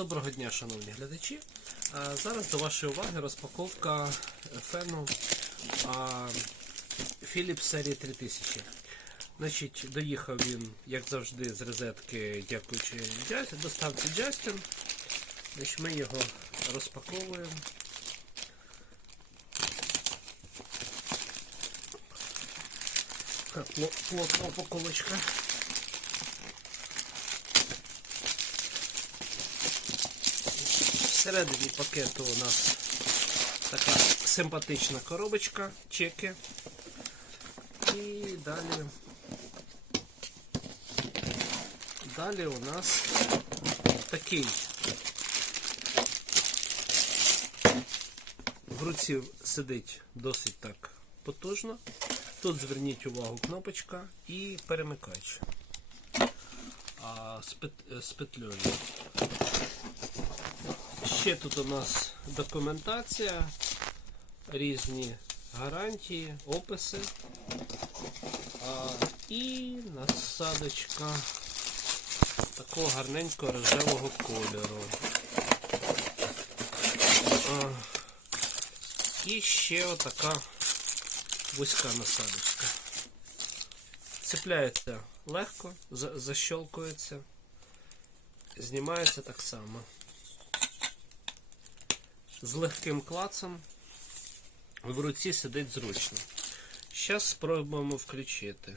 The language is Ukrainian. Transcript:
Доброго дня, шановні глядачі. Зараз до вашої уваги розпаковка фену Philips серії 3000. Значить, доїхав він, як завжди, з розетки, дякуючи доставці Джастін. Значить, ми його розпаковуємо. Плотна упаковочка. Всередині пакету у нас така симпатична коробочка, чеки. І далі. Далі у нас такий. В руці сидить досить так потужно. Тут зверніть увагу кнопочка і перемикач. З петлею. Ще тут у нас документація, різні гарантії, описи а, і насадочка такого гарненького рожевого кольору. А, і ще отака вузька насадочка. Цепляється легко, за- защелкується, знімається так само з легким клацом в руці сидить зручно. Зараз спробуємо включити.